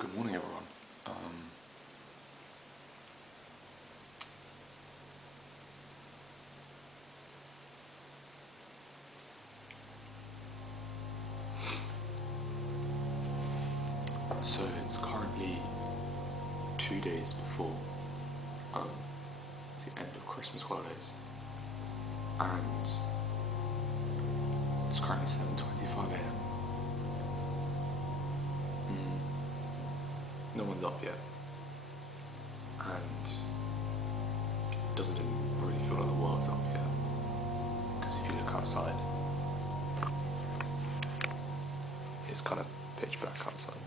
Good morning, everyone. So it's currently 2 days before the end of Christmas holidays, and it's currently 7:25 a.m. No one's up yet, and it doesn't really feel like the world's up yet, because if you look outside, it's kind of pitch black outside.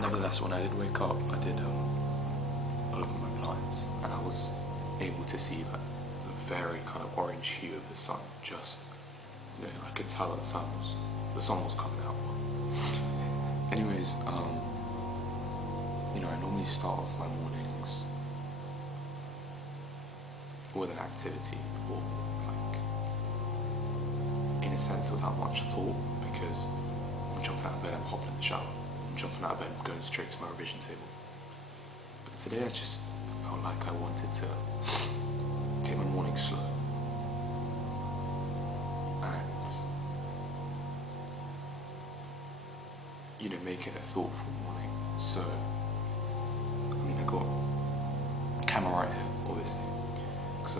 Nevertheless, when I did wake up, I did open my blinds, and I was able to see that the very kind of orange hue of the sun. Just, I could tell that the sun was coming out. Anyways, I normally start off my mornings with an activity, or in a sense without much thought, because I'm jumping out of bed, I'm hopping in the shower, I'm jumping out of bed, I'm going straight to my revision table. But today I just felt like I wanted to take my morning slow and make it a thoughtful morning. So I got a camera right here, obviously, because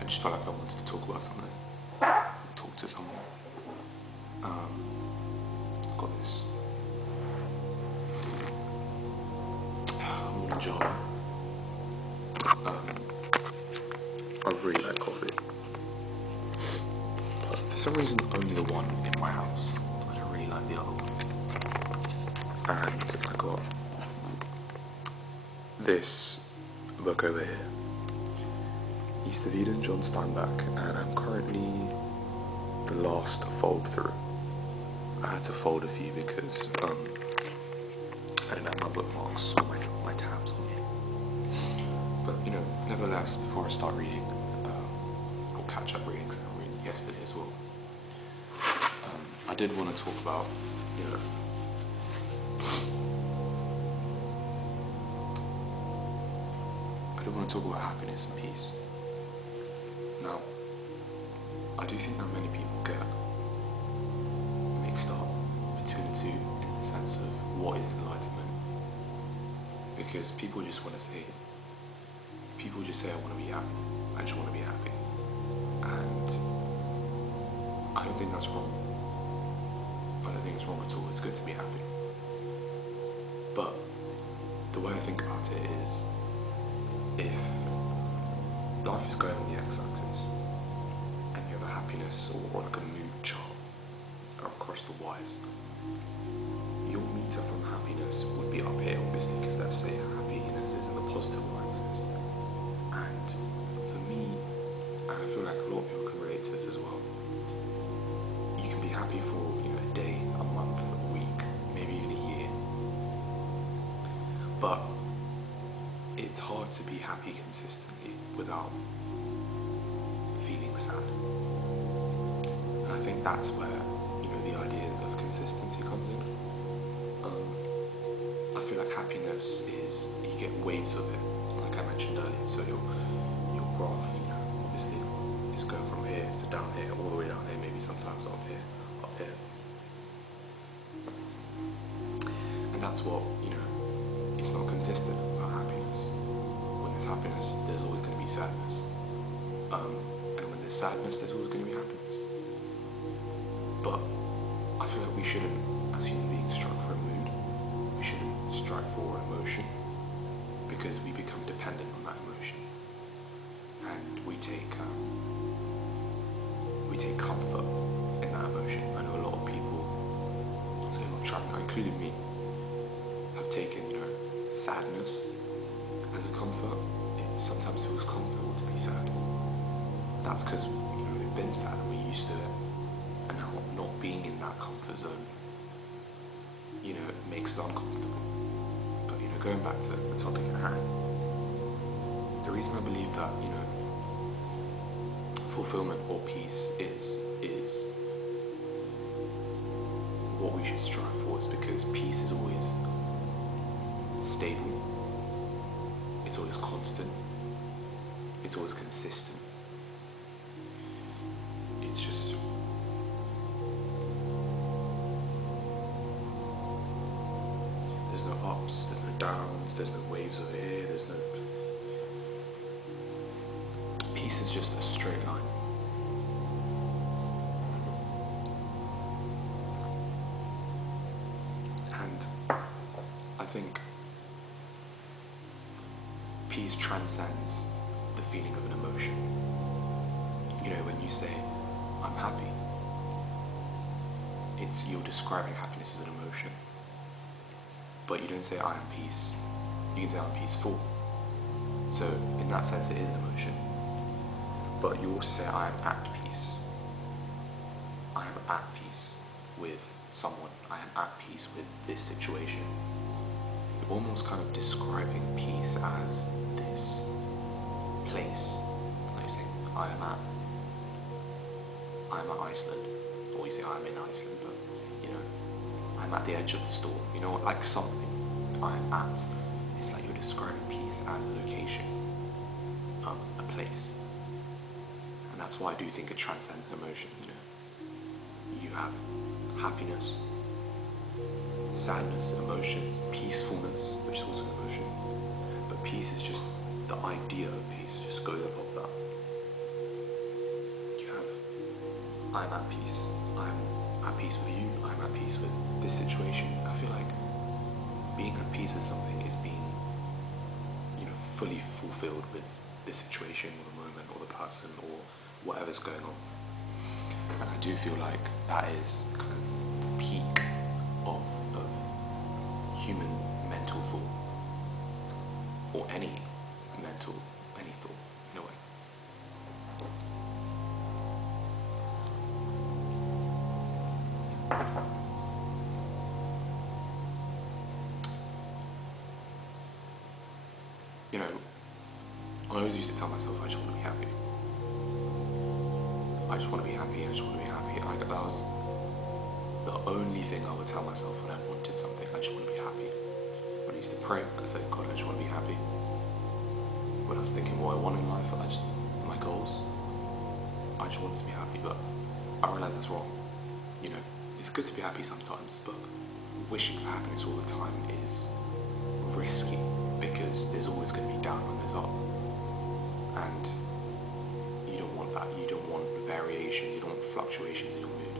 I just felt like I wanted to talk about something, talk to someone. I've got this morning jar. I really like coffee, but for some reason only the one in my house. I don't really like the other ones. And I got this book over here, East of Eden, John Steinbeck, and I'm currently the last to fold through. I had to fold a few because I didn't have my bookmarks or my tabs on me. But nevertheless, before I start reading, or catch up reading, because I read yesterday as well, I did want to talk about happiness and peace. Now, I do think that many people get mixed up between the two in the sense of what is enlightenment. Because people just say, I want to be happy. I just want to be happy. And I don't think that's wrong. I don't think it's wrong at all. It's good to be happy. But the way I think about it is, if life is going on the x-axis and you have a happiness or like a mood chart across the y's, your meter from happiness would be up here, obviously, because let's say happiness is in the positive y-axis. And for me, and I feel like a lot of people can relate to this as well, you can be happy for a day, a month, a week, maybe even a year, but it's hard to be happy consistently without feeling sad. And I think that's where, the idea of consistency comes in. I feel like happiness is, you get waves of it, like I mentioned earlier. So your graph, obviously, is going from here to down here, all the way down here, maybe sometimes up here, up here. And that's what, it's not consistent about happiness. When there's happiness, there's always going to be sadness. And when there's sadness, there's always going to be happiness. But I feel like we shouldn't, as human beings, strive for a mood. We shouldn't strive for emotion, because we become dependent on that emotion. And we take comfort in that emotion. I know a lot of people, so I've tried, including me, have taken, sadness as a comfort. It sometimes feels comfortable to be sad. That's because we've been sad and we're used to it, and now not being in that comfort zone, it makes us uncomfortable. But going back to the topic at hand, the reason I believe that fulfillment or peace is what we should strive for is because peace is always stable, it's always constant, it's always consistent. It's just there's no ups, there's no downs, there's no waves over here, there's no... Peace is just a straight line. And I think peace transcends the feeling of an emotion. You know, when you say, I'm happy, you're describing happiness as an emotion. But you don't say, I am peace. You can say, I'm peaceful. So, in that sense, it is an emotion. But you also say, I am at peace. I am at peace with someone. I am at peace with this situation. You're almost kind of describing peace as this place. Like saying, I am at Iceland. Or you say, I am in Iceland, but, you know, I'm at the edge of the storm. You know, like something I am at. It's like you're describing peace as a location, a place. And that's why I do think it transcends an emotion, you know. You have happiness, sadness, emotions, peacefulness, which is also an emotion. But peace is just, the idea of peace just goes above that. You have, I'm at peace. I'm at peace with you. I'm at peace with this situation. I feel like being at peace with something is being, you know, fully fulfilled with the situation or the moment or the person or whatever's going on. And I do feel like that is kind of the peak of human mental thought, or any thought, in a way. You know, I always used to tell myself I just want to be happy. I just want to be happy, I just want to be happy. Like, that was the only thing I would tell myself when I wanted something. I just want to be happy. When I used to pray, I'd say, God, I just want to be happy. When I was thinking what I want in life, my goals, I just want to be happy. But I realised that's wrong. You know, it's good to be happy sometimes, but wishing for happiness all the time is risky, because there's always going to be down when there's up. And you don't want that. You don't want variations, you don't want fluctuations in your mood.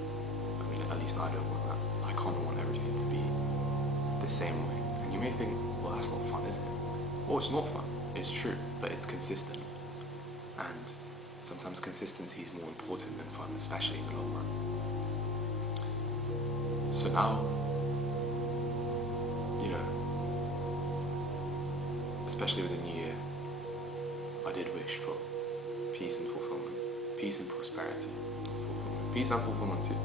I mean, at least I don't want that. I can't want everything to be the same way. And you may think, well, that's not fun, is it? Well, it's not fun. It's true, but it's consistent. And sometimes consistency is more important than fun, especially in the long run. So now, you know, especially with the new year, I did wish for peace and fulfillment, peace and prosperity, fulfillment. Peace and fulfillment too,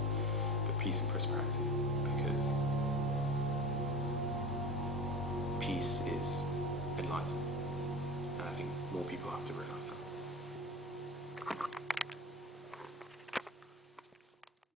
but peace and prosperity, because peace is enlightenment, and I think more people have to realize that.